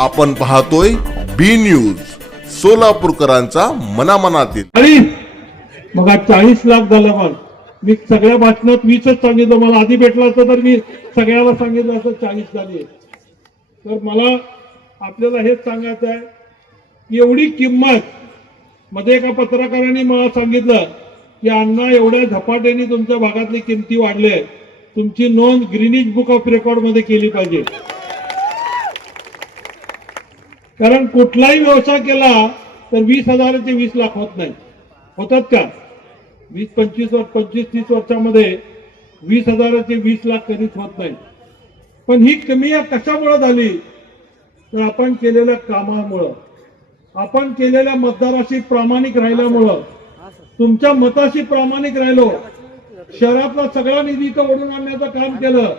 आपण पाहतोय बी न्यूज सोलापूरकरांचा मनामनातील. चाळीस मग आज चाळीस लाख झाला मग मी सगळ्या भाषणात वीसच सांगितलं. मला आधी भेटला असतं तर मी सगळ्याला सांगितलं असतं चाळीस झाली तर मला आपल्याला हेच सांगायचं आहे एवढी किंमत मध्ये एका पत्रकाराने मला सांगितलं की अण्णा एवढ्या झपाट्याने तुमच्या भागातली किमती वाढले तुमची नोंद ग्रीनिज बुक ऑफ रेकॉर्डमध्ये केली पाहिजे. कारण कुठलाही व्यवसाय केला तर वीस हजार ते वीस लाख होत नाही. होतात का? वीस पंचवीस वर्ष पंचवीस तीस वर्षामध्ये वीस हजाराचे वीस लाख कधीच होत नाही. पण ही कमी या कशामुळे झाली? तर आपण केलेल्या कामामुळं. आपण केलेल्या मतदाराशी प्रामाणिक राहिल्यामुळं. तुमच्या मताशी प्रामाणिक राहिलो. शहरातला सगळा निधी इथं ओढून आणण्याचं काम केलं.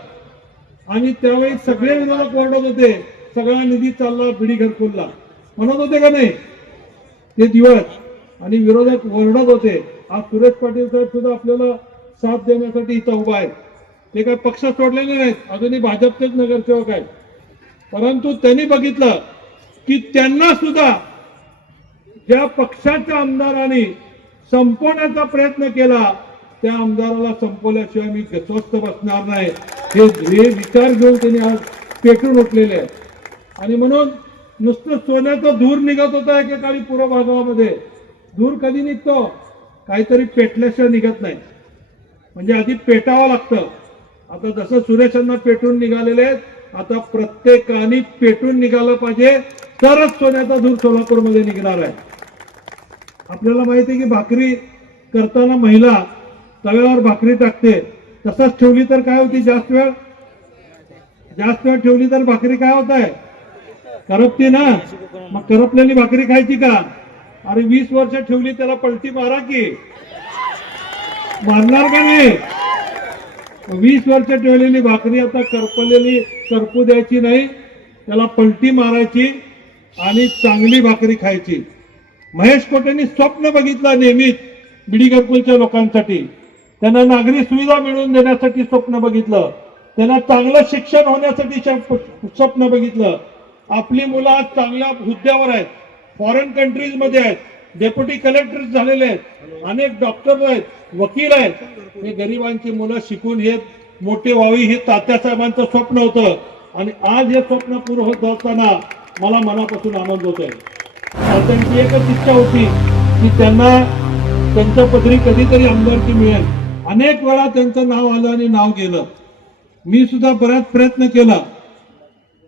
आणि त्यावेळी सगळे विरोधक ओरडत होते. सगळा निधी चालला बिडी घरकुलला. म्हणत होते का नाही? ते दिवस आणि विरोधक ओरडत होते. आज सुरेश पाटील साहेब सुद्धा आपल्याला साथ देण्यासाठी इथं उभा आहे ते काय पक्ष सोडलेले नाहीत. अजूनही भाजपचेच नगरसेवक आहेत. परंतु त्यांनी बघितलं की त्यांना सुद्धा ज्या पक्षाच्या आमदारांनी संपवण्याचा प्रयत्न केला त्या आमदाराला संपवल्याशिवाय मी स्वस्थ बसणार नाही. हे हे विचार घेऊन त्यांनी आज पेटून उठलेले आहेत. आणि म्हणून नुसतं सोन्याचा धूर निघत होता एकेकाळी पूर्व भागामध्ये. धूर कधी निघतो? काहीतरी पेटल्याशिवाय निघत नाही. म्हणजे आधी पेटावं लागतं. आता जसं सुरेशांना पेटून निघालेले आता प्रत्येकाने पेटून निघालं पाहिजे तरच सोन्याचा धूर सोलापूरमध्ये निघणार आहे. आपल्याला माहिती आहे की भाकरी करताना महिला तव्यावर भाकरी टाकते. तसंच ठेवली तर काय होती? जास्त वेळ? जास्त वेळ ठेवली तर भाकरी काय होत आहे? करपते ना. मग करपलेली भाकरी खायची का? अरे वीस वर्ष ठेवली त्याला पलटी मारा की. मारणार का नाही? वीस वर्ष ठेवलेली भाकरी आता करपलेली करपू द्यायची नाही त्याला पलटी मारायची आणि चांगली भाकरी खायची. महेश कोटेंनी स्वप्न बघितलं नेहमीच बिडी घरकुलच्या लोकांसाठी. त्यांना नागरी सुविधा मिळवून देण्यासाठी स्वप्न बघितलं. त्यांना चांगलं शिक्षण होण्यासाठी स्वप्न बघितलं. आपली मुलं आज चांगल्या हुद्द्यावर आहेत. फॉरेन कंट्रीजमध्ये आहेत. डेप्युटी कलेक्टर झालेले आहेत. अनेक डॉक्टर आहेत. वकील आहेत. हे गरिबांची मुलं शिकून हे मोठे व्हावी हे तात्यासाहेबांचं स्वप्न होतं. आणि आज हे स्वप्न पूर्ण होत असताना मला मनापासून आनंद होत आहे त्यांची एकच इच्छा होती की त्यांना त्यांच्या पदरी कधीतरी आमदारकी मिळेल. अनेक वेळा त्यांचं नाव आलं आणि नाव गेलं. मी सुद्धा बराच प्रयत्न केला.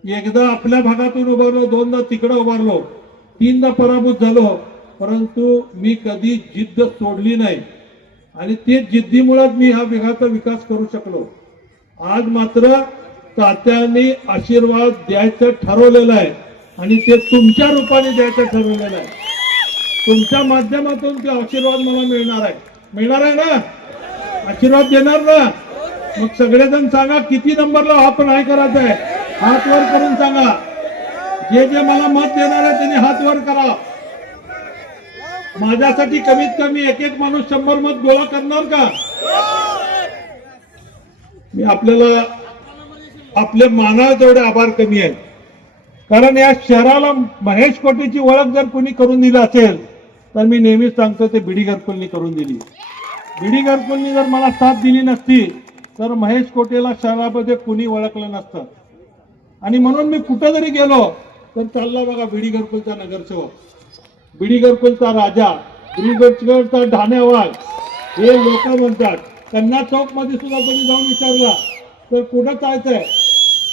एकदा आपल्या भागातून उभारलो दोनदा तिकडं उभारलो तीनदा पराभूत झालो परंतु मी कधी जिद्द सोडली नाही. आणि ते जिद्दीमुळेच मी हा विघाचा विकास करू शकलो. आज मात्र तात्यांनी आशीर्वाद द्यायचं ठरवलेलं आहे आणि ते तुमच्या रूपाने द्यायचं ठरवलेलं आहे. तुमच्या माध्यमातून ते आशीर्वाद मला मिळणार आहे. मिळणार आहे ना? आशीर्वाद देणार ना? मग सगळेजण सांगा किती नंबरला आपण हाय करायचं आहे? हात वर करून सांगा. जे जे मला मत देणार आहे त्यांनी हात वर करा. माझ्यासाठी कमीत कमी एक एक माणूस शंभर मत गोळा करणार का? मी आपल्याला आपले मानाला तेवढे आभार कमी आहेत. कारण या शहराला महेश कोटेची ओळख जर कोणी करून दिली असेल तर मी नेहमीच सांगतो ते बिडी घरकुलनी करून दिली. बिडी घरकुलनी जर मला साथ दिली नसती तर महेश कोटेला शहरामध्ये कुणी ओळखलं नसतं. आणि म्हणून मी कुठं जरी गेलो तर चालला बघा बिडी घरकुलचा नगरसेवक बिडी घरकुलचा राजा बिडी घरकुलचा ढाण्यावाल हे लोक म्हणतात. त्यांना चौकमध्ये सुद्धा तुम्ही जाऊन विचारला तर कुठं जायचंय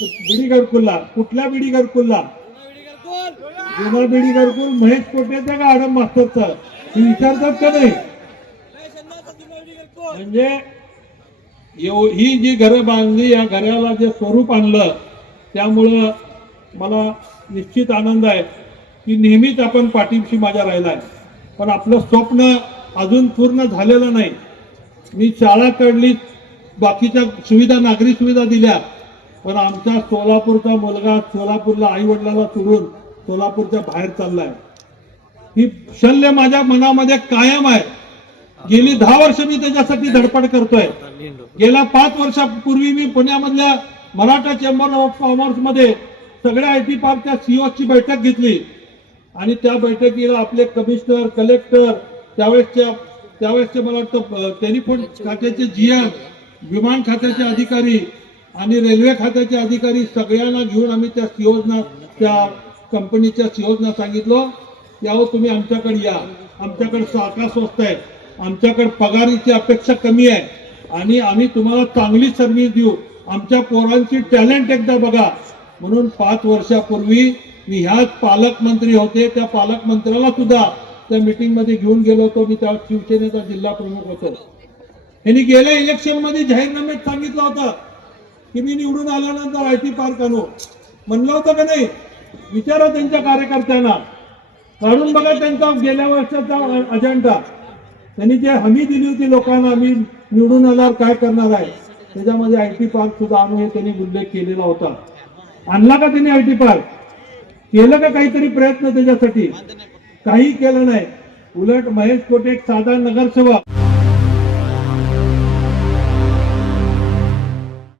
बिडी गडकुलला कुठल्या बिडी गडकुलला जुना बिडी घरकुल महेश कोटेचा का आडम मास्तरचा? हे विचारतात का नाही? म्हणजे ही जी घरं बांधली या घराला जे स्वरूप आणलं त्यामुळं मला निश्चित आनंद आहे की नेहमीच आपण पाठीशी माझ्या राहिला आहे पण आपलं स्वप्न अजून पूर्ण झालेलं नाही. मी शाळा काढली बाकीच्या सुविधा नागरी सुविधा दिल्या. पण आमचा सोलापूरचा मुलगा सोलापूरला आई वडिलाला सोडून सोलापूरच्या बाहेर चाललाय. ही शल्य माझ्या मनामध्ये कायम आहे. गेली दहा वर्ष मी त्याच्यासाठी धडपड करतोय. गेल्या पाच वर्षापूर्वी मी पुण्यामधल्या मराठा चेंबर ऑफ कॉमर्समध्ये सगळ्या आय टी पार्कच्या सीओची बैठक घेतली. आणि त्या बैठकीला आपले कमिशनर कलेक्टर त्यावेळेसच्या त्यावेळेसचे मला वाटतं टेलिफोन खात्याचे जीएम विमान खात्याचे अधिकारी आणि रेल्वे खात्याचे अधिकारी सगळ्यांना घेऊन आम्ही त्या सीओजना त्या कंपनीच्या सीओजना सांगितलं यावं तुम्ही आमच्याकडे या. आमच्याकडे साखा स्वस्त आहे. आमच्याकडे पगारीची अपेक्षा कमी आहे. आणि आम्ही तुम्हाला चांगली सर्व्हिस देऊ. आमच्या पोरांची टॅलेंट एकदा बघा. म्हणून पाच वर्षापूर्वी मी ह्याच पालकमंत्री होते. त्या पालकमंत्र्याला सुद्धा त्या मीटिंगमध्ये घेऊन गेलो होतो. मी त्या शिवसेनेचा जिल्हा प्रमुख होतो. यांनी गेल्या इलेक्शनमध्ये जाहीरनाम्यात सांगितलं होतं की मी निवडून आल्यानंतर आय टी पार्क आणू म्हणलं होतं का नाही? विचारा त्यांच्या कार्यकर्त्यांना. काढून बघा त्यांचा गेल्या वर्षाचा अजेंडा त्यांनी जे हमी दिली होती लोकांना आम्ही निवडून आल्यावर काय करणार आहे? त्याच्यामध्ये आय टी पार्क सुद्धा आणू हे त्यांनी उल्लेख केलेला होता. आणला का त्यांनी आय टी पार्क? केलं का काहीतरी प्रयत्न त्याच्यासाठी? काही केलं नाही. उलट महेश कोटे एक साधा नगरसेवक.